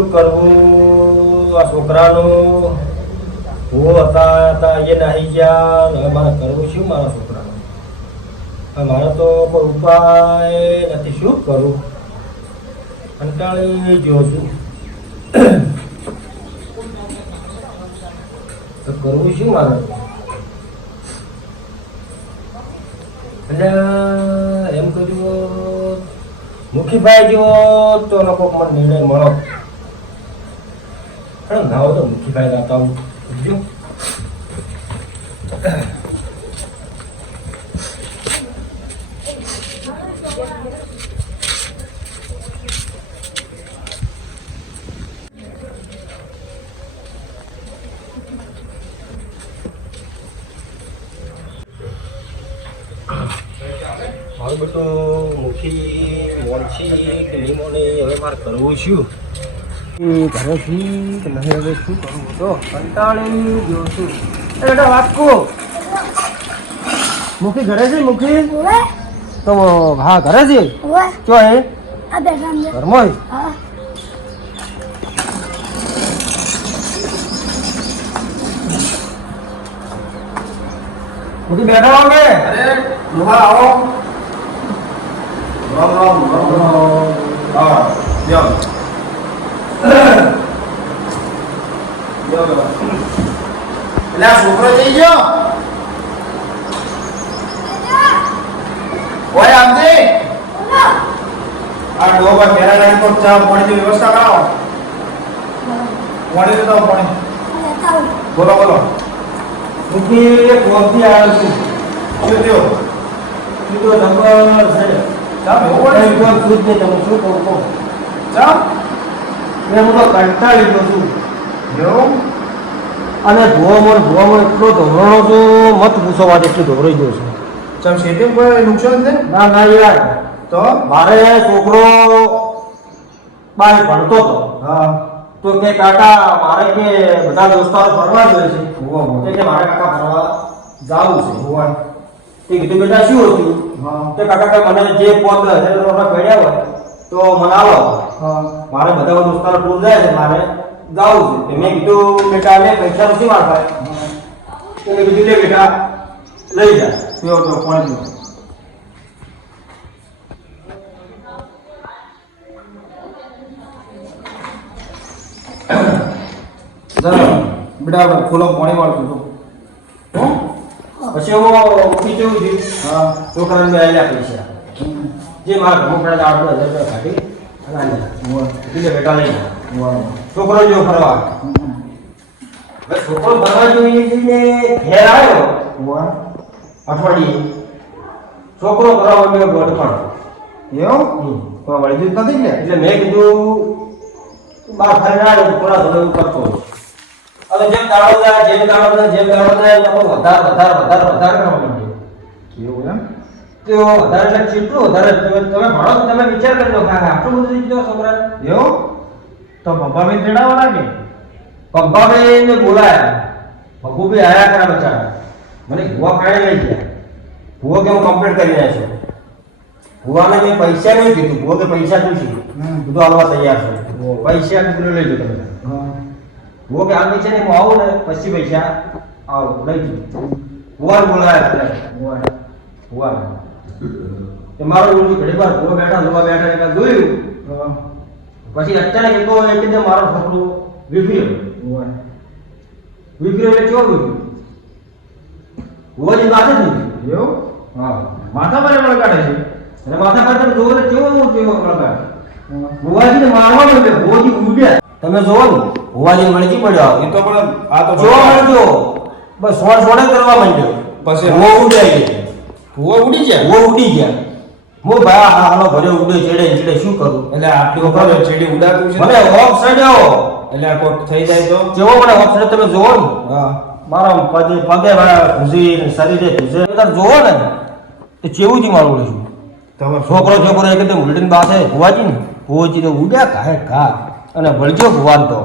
શું કરવું. આ છોકરાનું હું હતા હતા એ નાહી ગયા. મારે કરવું શું મારા છોકરાનું? મારે તો કોઈ ઉપાય નથી. શું કરું? કંટાળી ગયો છું. કરવું શું મારે? એટલે એમ કર્યું, મુખીભાઈ જેવો તો લોકો મને નિર્ણય મળો પણ ના હોય તો મુખીભાઈ ગાતા હું સમજો મારું હવે મારે કરવું શું ઘરે થી કે નહીં હવે શું કરવું તો કંટાળી ગયો છું એ બેટા મુખી ઘરે છે મુખી તો હા છે ચો ઘરમાં મુખી બેઠા. એટલે આ છોકરો થઈ ગયો? ઓય આમજી આ ડોબા ઘેરા લાઈન પર ચા પાણીની વ્યવસ્થા કરાવો. પાણી દેતા પાણી. બોલો બોલો. મુખી એક વખતે આવ્યો છું. શું થયો? તું તો નંબર છે. ચા ભેગો કઈ પડે પણ ખુદ ને તમે શું કહું કહો? ચા? મેં હું તો કંટાળી ગયો છું. એવું? અને ભુવામાં ભુવામાં એટલો ધોરણો છું મત પૂછો વાત એટલું ધોરાઈ ગયો છું. ચમ શેઠે કોઈ નુકસાન છે? ના ના યાર તો? મારે છોકરો બાર ભણતો હતો. હા. તો કે કાકા મારે કે બધા દોસ્તારો ફરવા જોઈએ છે. હોવા. કે મારે કાકા ફરવા જાવું છે. હોવા તે કીધું બેટા શું હતું? તે કાકા કે મને જે પોત હજાર રૂપિયા પડ્યા હોય તો મને આવો મારે બધા દોસ્તારો ટૂર જાય છે મારે જાવું છે. મેં કીધું બેટા લે પૈસા નથી મારતા તો મેં કીધું લે બેટા લઈ જા. પીવો તો પીવો જરા બેટા ખુલ્લો પાણી વાળતું હતું પછી હું ઉઠી કેવું થયું છોકરાને આલ્યા પૈસા. જે મારા રમકડા આઠ હજાર રૂપિયા કાઢી અને આલ્યા. હોવા બેટા લઈ છોકરો જો ફરવા. છોકરો ફરવા જોઈએ ઘેર આવ્યો. અઠવાડિયે. છોકરો ફરવા ગયો ગોળ પણ. એવું? વળી જ નથી ને? એટલે મેં કીધું બાર ફરીને આવ્યો થોડા થોડા કરતો હવે જેમ દાડો જેમ દાડો જેમ દાડો વધારે વધારે વધારે વધારે કરવા માંડીએ કેવું એમ તો વધારે એટલે કેટલું વધારે તમે તમે ભણો તમે વિચાર કરી લો કાકા આટલું બધું ગયો છોકરા. એવું? તો પપ્પાબેન તેડાવવા લાગે? પપ્પાભાઈ ને બોલાયા ભગુભાઈ આયા ખરા બચારા? મને ગુવા કાઢી લઈ ગયા. ભુવો કે હું કમ્પ્લીટ કરી રહ્યા છું? ભુવાને મેં પૈસા નહીં કીધું. ભુવો કે પૈસા શું છે? બધું આવવા તૈયાર છે. પૈસા કીધું લઈ લો તમે. ભુવો કે આ પૈસા ને હું આવું ને પછી પૈસા આવું લઈ જઉં ભુવાને બોલાયા ખરા હોવા ભુવાને મારો ઓલું ઘડી ભુવા બેઠા ભુવા બેઠા એટલે જોયું? પછી અચાનક એક એકદમ મારો છોકરો વિફર્યો વિફર્યો એટલે કેવો વિફર્યો ભુવાજી પાસે જ નથી. એવું? હા. માથા પર વળગાડે છે? અને માથા પર તમે જોવો કેવો કેવો વળગાડે. ભુવાજીને મારવાનો એટલે ભુવાજી ઉડ્યા. તમે જોવો ને ભુવાજી મણકી પડ્યો એ તો પણ આ તો જોવા માંડ્યો બસ સોળ સોળે કરવા માંડ્યો. પછી હું ઉડાઈ ગયા ભૂવો ઉડી જાય ભુવો ઉડી ગયા. હું ભાઈ આ હાલો ભર્યો ઉડે ચડે ચડે શું કરું? એટલે આટલી ઉપર ચેડી ઉડાતું છે મને ઓફ આવો એટલે આ કોક થઈ જાય તો? જેવો મને ઓફ સડે તમે જોવો ને. હા. મારા પગે પગે ભૂસી શરીરે ભૂસે તમે જોવો ને તો ચેવું થી મારું છું. તમારો છોકરો છોકરો એકદમ ઉલટીન પાસે ભુવાજી ને? ભુવાજી તો ઉડ્યા કાહે ઘા અને વળજો ભુવાન તો.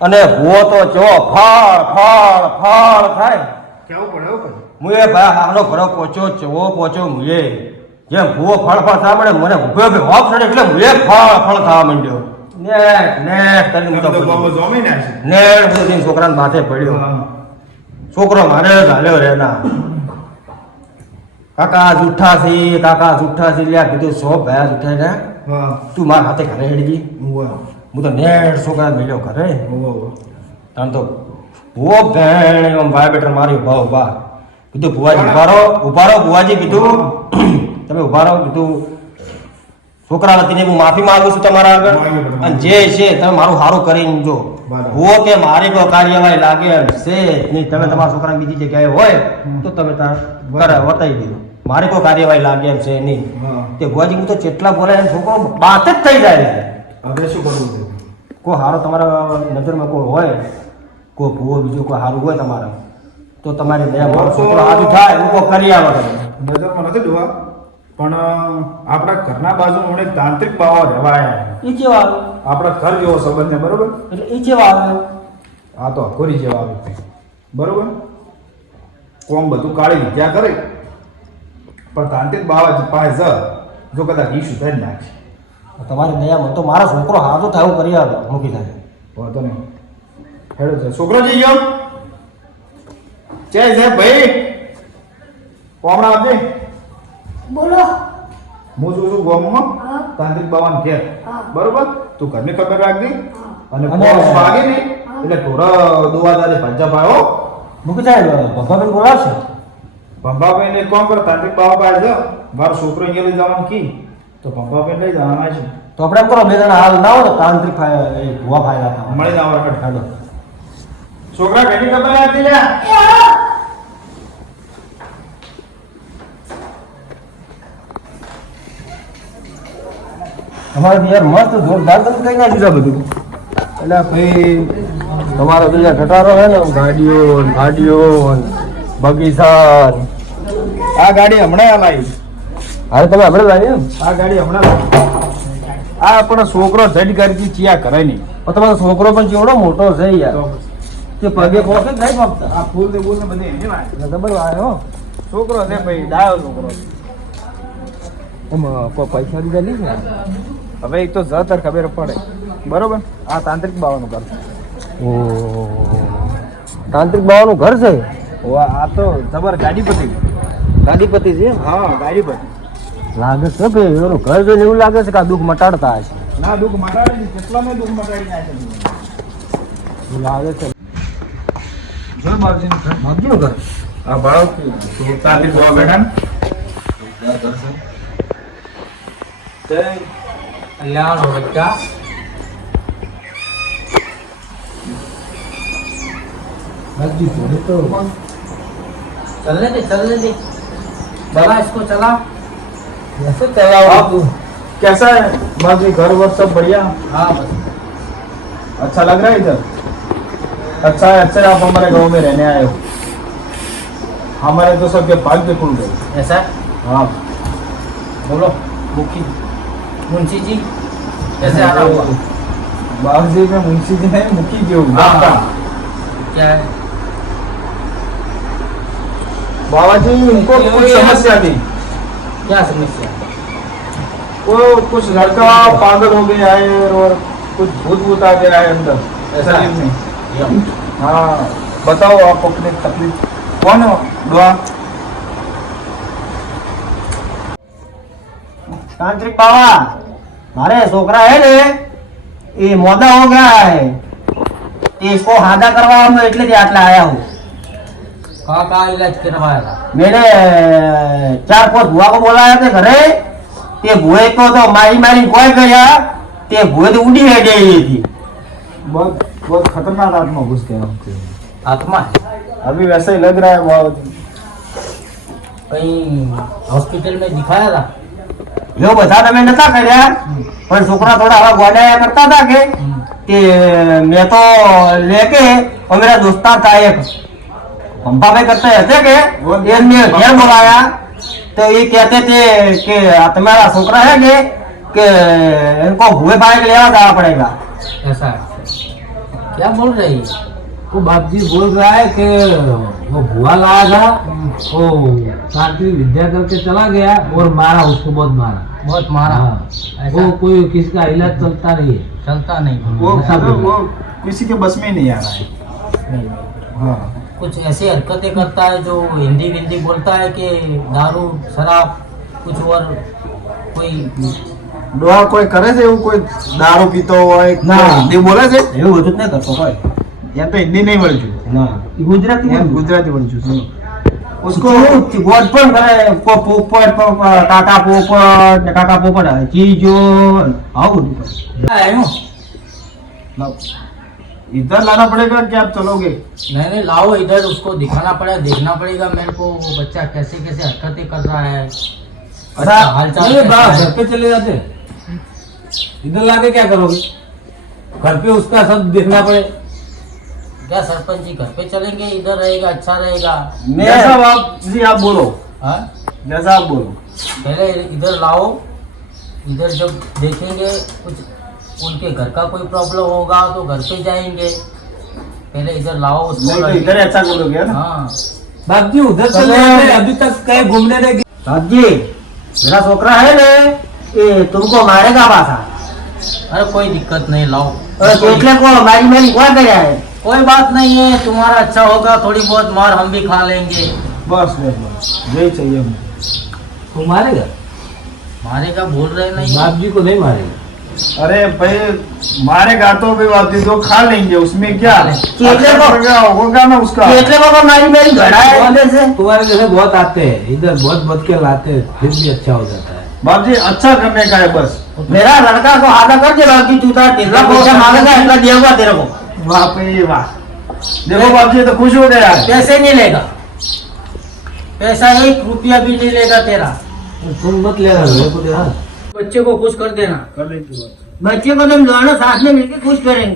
અને ભુવો તો ચો ફાળ ફાળ ફાળ થાય. કેવું પડે? એવું એ ભાઈ હાલો ભરો પોચો ચવો પોચો મુએ. જેમ ભૂવો ફળ ફળ થવા મળે મને ઊભો ભાઈ હોપ ચડે એટલે મુએ ફળ ફળ થવા માંડ્યો. નેટ નેટ કરીને નેટ બધું છોકરાને માથે પડ્યો. છોકરો મારે હાલ્યો રે ના. કાકા જુઠ્ઠા છે કાકા જુઠ્ઠા છે લ્યા કીધું સો ભયા જુઠ્ઠા ને હા? તું મારા હાથે ઘરે હેડી હું તો નેટ છોકરા મળ્યો ઘરે. ઉવા તો ભૂવો ભેણ ભાઈ બેટર માર્યો ભાવ ઊભા કીધું ભુવાજી ઊભા રહો ઊભા રહો ભુવાજી કીધું તમે ઊભા રહો કીધું છોકરા વતીને હું માફી માંગુ છું તમારા આગળ. અને જે છે તમે મારું સારું કરીને જો. ભૂવો કે મારી કોઈ કાર્યવાહી લાગે છે નહીં. તમે તમારા છોકરા બીજી જગ્યાએ હોય તો તમે તાર વતાવી દીધો મારી કોઈ કાર્યવાહી લાગે એમ છે નહીં. તે ભુવાજી હું તો જેટલા બોલાય એમ છોકરો બાત જ થઈ જાય છે. હવે શું કરવું કોઈ સારો તમારા નજરમાં કોઈ હોય? કોઈ ભૂવો બીજો કોઈ સારું હોય તમારા? તો તમારે બે છોકરો સારું થાય કોઈ કરી આવે નજરમાં નથી જોવા. પણ આપણા ઘરના બાજુ હમણાં તાંત્રિક બાવા રહેવા આવ્યા એ કેવા આપણા ઘર જેવો સંબંધ છે બરોબર? એટલે એ કેવા આવે. આ તો અઘોરી જેવા આવે. બરોબર? કોમ બધું કાઢી વિદ્યા કરે. પણ તાંત્રિક બાવા પાસે જ જો કદાચ ઈ સુધારી નાખે. તમારી દયામાં તો મારો છોકરો હાથો થાય એવું કરી આવે મૂકી થાય વાંધો નહીં. છોકરો જઈ ગયો? જય જય ભાઈ. કોમડા આપજે બોલો. હું જોઉં છું ગોમમાં? તાંત્રિક બાવાન ઘેર. બરોબર? તું ઘરની ખબર રાખજે. અને પોસ વાગે ને એટલે ઢોરા દોવા દાદે પંજાબ પાયો મૂકી જાય ભગવાન બોલાવશે. ભંભાભાઈ ને કોમ કરો? તાંત્રિક બાવા પાસે જાઓ મારો છોકરો અહીંયા લઈ જવાનું કી. તો ભંભાભાઈ લઈ જવાના છે. તો આપણે કરો બે જણા હાલ ના હોય તો તાંત્રિક ભૂવા ફાયદા મળી જવા હેડ. છોકરા ઘણી ખબર રાખજે લ્યા. તમારે યાર મસ્ત જોરદાર તમે કઈ નાખ્યું દીધા બધું? એટલે ભાઈ તમારો યાર ઘટાડો હે ને ગાડીઓ ને ગાડીઓ બગીચા આ ગાડી હમણાં લાવી હારે તમે હમણાં લાવી એમ? આ ગાડી હમણાં લાવી આ આપણો છોકરો જડ કરતી ચિયા કરે નહીં. પણ તમારો છોકરો પણ જેવડો મોટો છે યાર. તે પગે પહોંચે નહીં ફક્ત આ ફૂલ ને બૂલ ને બધે એની વાત ડબલ આવ્યો છોકરો છે ભાઈ ડાયો છોકરો. એમાં કોઈ પૈસા દીધા નહીં ને હવે એક તો જતર ખબર પડે. બરોબર? આ તાંત્રિક બાવાનું ઘર ઓ તાંત્રિક બાવાનું ઘર છે? ઓ આ તો જબર ગાડીપતિ. ગાડીપતિ છે હા ગાડીપતિ. લાગે છે કે એનું ઘર જોઈને એવું લાગે છે કે આ દુઃખ મટાડતા હશે? ના દુઃખ મટાડી કેટલા મેં દુઃખ મટાડી નાખે લાગે છે. જો બાપજી બાપજીનું ઘર. આ ભાવ તાંત્રિક બાવા બેઠા ને કલ્યાણ कल्याण तो चलने दे चलने दे इसको चला कैसे आप कैसा है बाकी घर वर सब बढ़िया हाँ बस अच्छा लग रहा है इधर अच्छा है अच्छा आप हमारे गाँव में रहने आए हो हमारे तो सबके भाग्य खुल गए ऐसा हाँ बोलो मुखी मुंशी जी कैसे आना हुआ? बाबूजी में मुंशी जी नहीं मुखी जी हूँ हाँ। क्या है? बाबा जी उनको कुछ समस्या थी क्या समस्या? वो कुछ लड़का पागल हो गया है और कुछ भूत भूत आ गया है अंदर। ऐसा? शरीर में हाँ। बताओ आप अपने तकलीफ़। कौन हो दुआ तांत्रिक बाबा। अरे छोकरा है ને ये मोदा हो गया है। इसको हादा करवा આવ્યો इतने જ આટલા આયા હું કા इलाज करवाया। मैंने चार पाँच बुआ को बोलाया थे घरे તે ભૂએ તો તો મારી મારી गया ते बुए तो उड़ी है હે ये थी। बहुत बहुत खतरनाक आत्मा घुस गया आत्मा अभी वैसा ही लग रहा है बहुत। कहीं हॉस्पिटल में दिखाया था? जो बता તમે નતા કર્યા પણ છોકરા થોડા હવા ગોડાયા કરતા હતા કે તે મેં તો લેકે और मेरा दोस्तार था एक पंपा में करते रहते के एमने घर बुलाया तो ये कहते थे कि तुम्हारा छोकरा है के कि इनको भूए पाए के लेवा जाना पड़ेगा ऐसा है क्या बोल रही है वो बाप जी बोल रहा है कि वो बुआ लाया था वो सातवीं विद्या करके चला गया और मारा उसको बहुत मारा बहुत मारा हाँ। ऐसा वो कोई किसी का इलाज चलता नहीं है चलता नहीं वो ऐसा बोल वो किसी के बस में ही नहीं आ रहा है नहीं। हाँ कुछ ऐसी हरकतें करता है जो हिंदी हिंदी बोलता है कि दारू शराब कुछ और कोई ડોહા કોઈ કરે છે એવું કોઈ દારૂ પીતો હોય ના. કોઈ હિન્દી બોલે છે એવું બધું જ નહીં કરતો કોઈ એમ તો હિન્દી નહીં વળજું ના ગુજરાતી એમ ગુજરાતી વળજું છે उसको ગોડ પણ કરે પ- પોપટ પ- કાકા પોપટ ને કાકા પોપટ ચીજો આવું બધું કરે आया इधर लाना पड़ेगा कि आप चलोगे नहीं नहीं लाओ इधर उसको दिखाना पड़ेगा देखना पड़ेगा मेरे को वो बच्चा कैसे कैसे हरकतें कर रहा है अच्छा, हालचाल नहीं, कैसा बाप है? घर पे चले जाते हैं। इधर लाके क्या करोगे घर पे उसका सब देखना पड़े क्या सरपंच जी घर पे चलेंगे इधर रहेगा अच्छा रहेगा जैसा आप जी आप बोलो हाँ जैसा आप बोलो पहले इधर लाओ इधर जब देखेंगे कुछ उनके घर का कोई प्रॉब्लम होगा तो घर पे जाएंगे पहले इधर लाओ उसको नहीं तो इधर ही अच्छा बोलोगे है ना हाँ बाप जी उधर चले चले जाते जाते अभी तक कहीं घूमने नहीं गए સાજી मेरा छोकरा है ना ये तुमको मारेगा पासा अरे कोई दिक्कत नहीं लाओ એટલે को मारी मारी कौन करे है कोई बात नहीं है तुम्हारा अच्छा होगा थोड़ी बहुत मार हम भी खा लेंगे। बस बस बस। यही चाहिए हमें। वो मारेगा? मारेगा बोल रहे नहीं। बाप जी को नहीं मारेगा। अरे भाई मारेगा तो भी बाप जी को खा लेंगे उसमें क्या? होगा ना उसका? केतले को मारी मेरी घड़ा है से। तुम्हारे जैसे बहुत आते हैं इधर बहुत बद के लाते हैं फिर भी अच्छा हो जाता है। बाप जी अच्छा करने का है बस। मेरा लड़का को आधा कर दे बाप जी तू तो तेरा पैसा मांगेगा इतना दिया हुआ तेरे को। वाह भाई वाह देखो बाप जी तो खुश हो गया है पैसे नहीं लेगा पैसा एक रुपया भी नहीं लेगा तेरा तुम मत लेना मेरे को देना बच्चे को खुश कर देना कर लेंगे बात। बच्चे को तुम दोनों साथ में मिलकर खुश करेंगे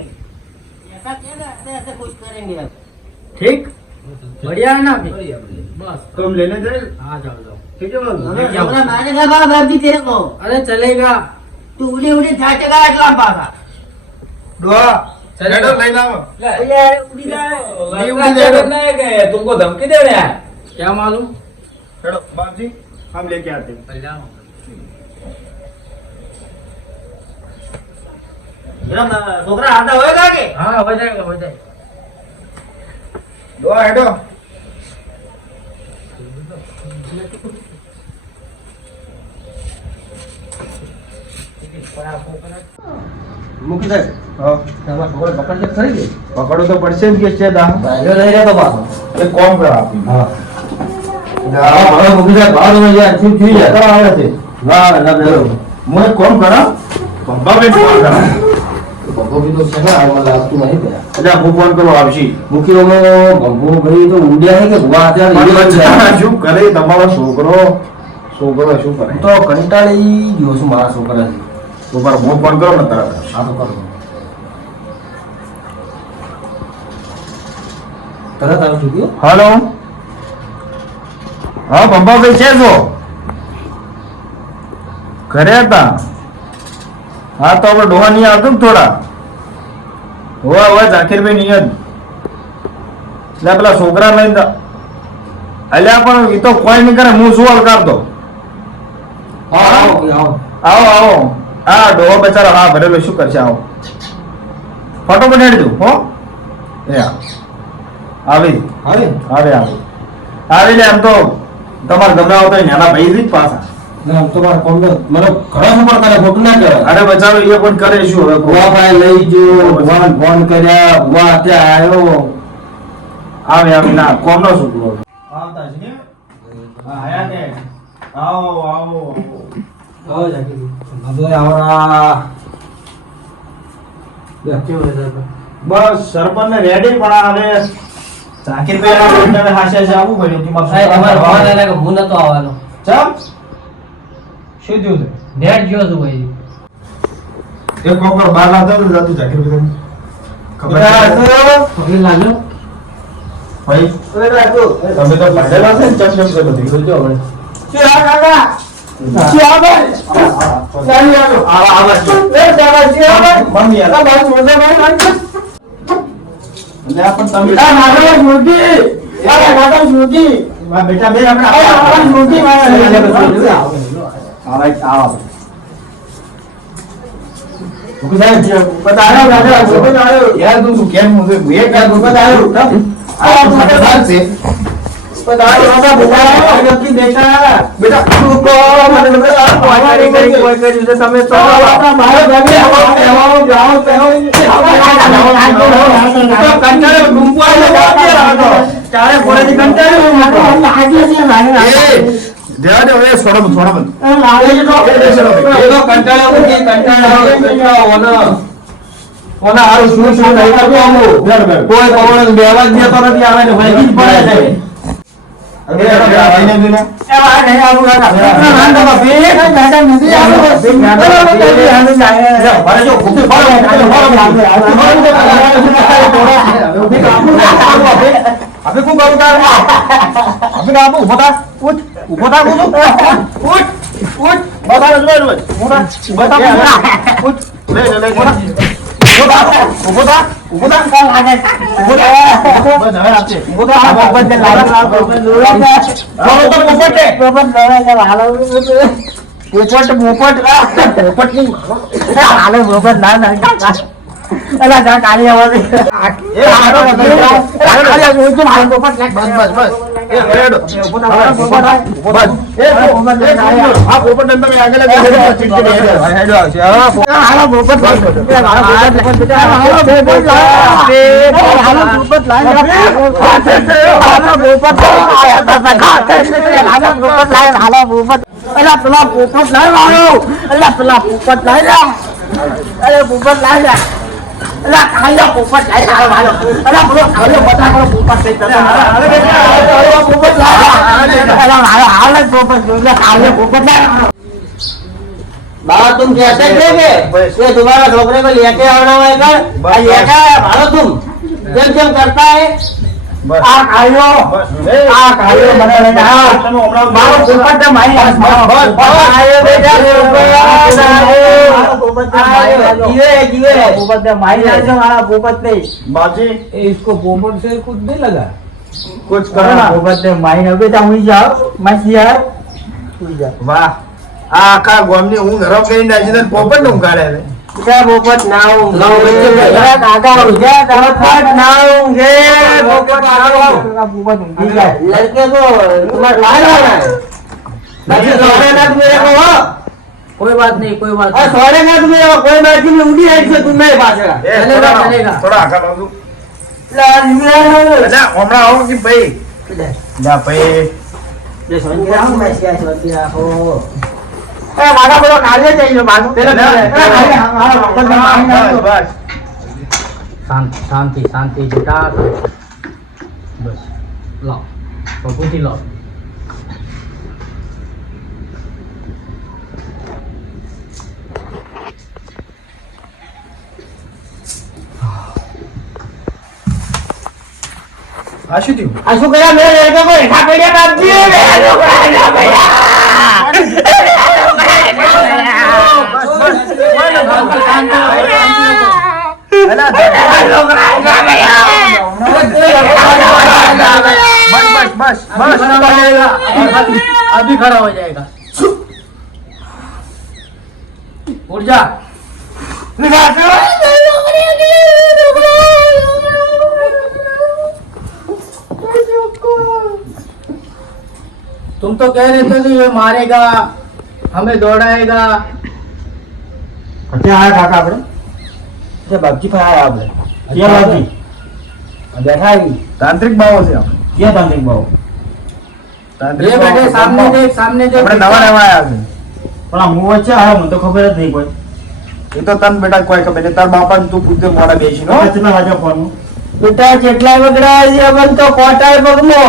ऐसा कहना ऐसे ऐसे खुश करेंगे अब। ठीक बढ़िया है ना अभी? बस तो हम लेने जाए आ जाओ जाओ ठीक है बाबू હવે છોકરા મારેગા બા બાપજી તેરે को अरे चलेगा તું ઉડી ઉડી થાચેગા એટલા પાછા डोहा तुमको धमकी दे रहा है क्या मालूम चलो बाप जी हम लेके आते आधा होएगा कि हाँ हो जाएगा हो जाएगा दो हेडो મૂકી દે. તમારા છોકરો પકડજો ખરી ગયો પકડો તો પડશે જ કે છે દા. ભાઈઓ લઈ રહ્યા તો બાપ એ કોમ કરો આપી. હા. દા ભાડો મૂકી દે. ભાડો મે યાર શું થઈ જાય કા આવે છે. ના ના બેરો મોય કોમ કરા? પપ્પા બે કોમ કરા? પપ્પા બી તો છે આવા લાગતું નહીં પેલા અલ્યા હું ફોન આવશી. મુખીઓ નો ગંગો ભાઈ હે કે શું કરે તમારો છોકરો? છોકરો શું કરે? તો કંટાળી ગયો છું મારા છોકરા તો મારો હું ફોન કરો ને તરત. આ તો કરો. તરત આવશું ગયો હેલો? હા પંપાભાઈ છે છો ઘરે હતા. હા તો આપણે ડોહા નહીં આવતું થોડા. હોવા હોવા ઝાકીરભાઈ નહીં એટલે પેલા છોકરા લઈને અલ્યા પણ એ તો કોઈ નહીં કરે. હું શું કરતો આવો. આવો આવો. હા ડોહો બેચારો હા ભરેલો શું કરશે આવો. ફોટો બનાવી દઉં હો. એ હા. આવી. આવે? આવે આવે. આવીને એમ તો તમારે ગભરાવો તો નાના ભાઈ જ પાછા. અરે બચારો એ પણ કરે શું હવે ભુવા ભાઈ લઈ ભુવાને ફોન કર્યા ભુવા અત્યારે આવ્યો. આવે આવે ના કોમનો છોકરો આવતા છે ને હા આયા ને આવો આવો આવો. જાકી હવે આવરા બસ સરપંચ ને રેડી પણ આ ઝાકીર ભાઈ ના હાશે છે આવવું પડ્યું તમારે સાહેબ અમાર ફોન આલે કે હું નતો આવવાનો. ચમ? શું થયું છે? નેટ ગયો છું ભાઈ. એ કોકર બાર લાવતા તો જાતું ઝાકીરભાઈ. ખબર પકડી લાગ્યો ભાઈ તમે તો પડેલા છે ને ચમ ચમ બધી જોજો હવે મમ્મી યાર બેટા બે આપણે આ બેટા તું તો શું કોઈ પવન બેવા જ નથી આવે ને ભાઈ પડે છે. હવે શું કરું તાર હવે આપું ઊભો થા ઉઠ ઊભો થા બોલું ઉઠ ઉઠ બતા રોજ રોજ ઊભો થા બતા ઉઠ લે લે લે ઊભો ઊભો થા પોપટ પોપટ પોપટની ના એલા જા કાલી આવાજ એ હારો કાલી જો ઉઠ મારો પોપટ લેક બસ બસ બસ એ રેડો પોપટ બસ એ પોપટ લે આ પોપટ ને તમે આગળ હેડો આવશે હા હાલો પોપટ એ મારો પોપટ હાલો પોપટ હાલો પોપટ લા હાલો પોપટ હાલો પોપટ લા હાલો પોપટ અલા પેલા પોપટ લાય મારો અલા પેલા પોપટ લાય અરે પોપટ લાય અલા કાયા પોપટ લાય મારો મારો અલા પેલો કાયો બધા કરો પોપટ લઈ જતા અરે પોપટ લાય અલા મારો હાલ જ પોપટ એટલે કાયો પોપટ લાય बाबा तुम कहते थे कि ये तुम्हारा छोकरे को लेके आना है कर और लेके आया भालो तुम जब जब करता है આ કાયો આ કાયો મને લઈને આવો મારો પોપટ ને મારી આસ મારો આયો બેટા પોપટ મારો પોપટ ને મારી આજો जीवे है जीवे है પોપટ ને મારી આજો મારા પોપટ ને બાજી ए, इसको पोपट से कुछ नहीं लगा કુછ કરો મારા ના પોપટ ને મારી આજો બેટા હું જાવ માસી યાર હું જાવ વાહ આ આખા ગામની ઊંઘ હરામ કરીને આજે તને પોપટ ને ઊંઘાડે છે क्या पोपट नाउ नाउ बच्चे मेरा काका हो गया पोपट नाउंगे पोपट नाउ। पोपट ऊँगी जाए लड़के को तुम्हारा लाया है बाकी सोने ना तुम मेरे को हो कोई बात नहीं कोई बात और सोने ना तुम मेरे को कोई मर्जी में उड़ी है से तुम मेरे पास है એ ચલેગા, થોડા- ચલેગા. થોડા આગળ આવજો लाल અચ્છા હમણાં આવો કે ભાઈ જા ભાઈ ये सोन के राम मैं क्या सोन के हो મારા બધો નાળિયે જઈ ગયો મારું બસ શાંતિ શાંતિ શાંતિ બેટા બસ લો પ્રભુથી લો આ શું થયું આ શું કર્યા મેં કોઈ હેઠા પડ્યા બાપજી अभी खड़ा हो जाएगा उठ जा तुम तो कह रहे थे ये मारेगा, हमें दौड़ाएगा। क्या है, काका आपने છે બાપજી ફાય આપણે ક્યાં બાપજી? બેઠા તાંત્રિક બાવો છે ક્યાં તાંત્રિક બાવો? તાંત્રિક બાવો. સામને જે સામને જે આપણે નવા નવા આવ્યા છે. પણ હું વચ્ચે આવ્યો મને તો ખબર જ નહીં કોઈ. એ તો તન બેટા કોઈ ખબર નહીં. તાર બાપા તું પૂછ્યો મોડા બેસી નો કેટલા વાગ્યા ફોન? બેટા જેટલા વગડા છે અમન તો કોટાય પગલો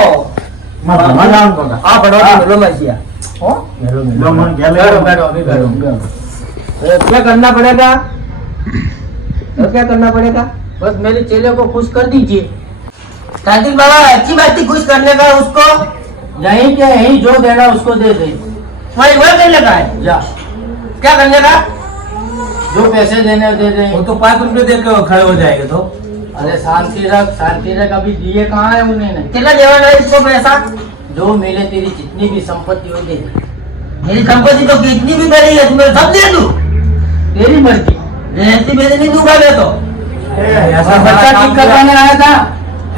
માં ભણવા જાવ કોકા આ ભણવા ભણવા છે હો? મેરો મેરો મેરો મેરો મેરો મેરો મેરો तो क्या करना पड़ेगा? बस मेरे चेले को खुश कर दीजिए। कार्तिक बाबा अच्छी बात थी खुश करने का उसको? यही के यहीं जो देना उसको दे दे। वही वही करने का है जा। क्या करने का? जो पैसे देने दे दे वो तो पाँच रुपए दे के खड़े हो जाएँगे तो। अरे शांति रख शांति रख अभी दिए कहाँ है उन्होंने कितना देवाना है इसको पैसा? जो मिले तेरी जितनी भी संपत्ति हो दे मेरी संपत्ति तो कितनी भी बड़ी है तुम्हें सब दे दू। तेरी मर्ज़ी। ऐसी मेरे नहीं दूंगा मैं तो ऐसा बच्चा सारा ठीक काम करवाने किया आया था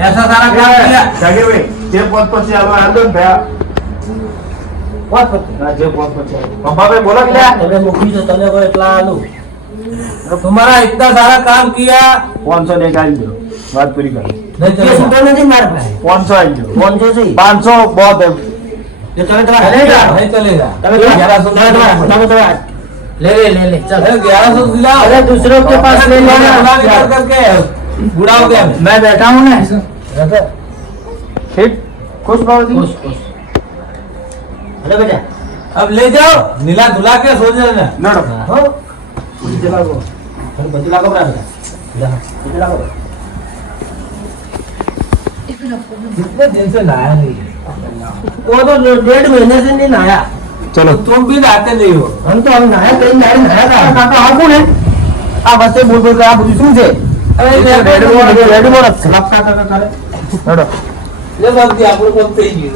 ऐसा सारा काम किया જાગીરભાઈ જે પોત પછી આપણે આંદોલન થયા बहुत पत्ती હા, જે પોત પછી પંપાભાઈ બોલો કે લ્યા? તમે મૂકી તો તને કોઈ એટલા આલું तुम्हारा इतना सारा काम किया 500 ને એક આવી ગયો વાત પૂરી કરી नहीं ये चलेगा सुपर नहीं मार पाए 500 આવી ગયો कौन से सही 500 बहुत है ये તમે તમારા चलेगा नहीं चलेगा તમે તમારા તમે તમારા તમે તમારા ले ले ले ले चल। ग्यारह सौ दिलाओ अरे दूसरों के पास ले ले करके बुरा हो गया मैं बैठा हूँ ना। ठीक। खुश बाबू खुश खुश। अरे बेटा अब ले जाओ। नीला धुला के सो जाना नडो हाँ, दिन से नहाया नहीं। वो तो डेढ़ महीने से नहीं नहाया। ચલો तुम भी नहाते नहीं हो हम तो हम नहाया कहीं नहाया नहाया था કાકા આ કોણ હે આ વચ્ચે બોલ બોલ કરે આ બધું શું છે અરે રેડી રેડી બોલ બોલ રેડી બોલ કાકા કાકા કરે લડો ये सब भी आप लोग सब सही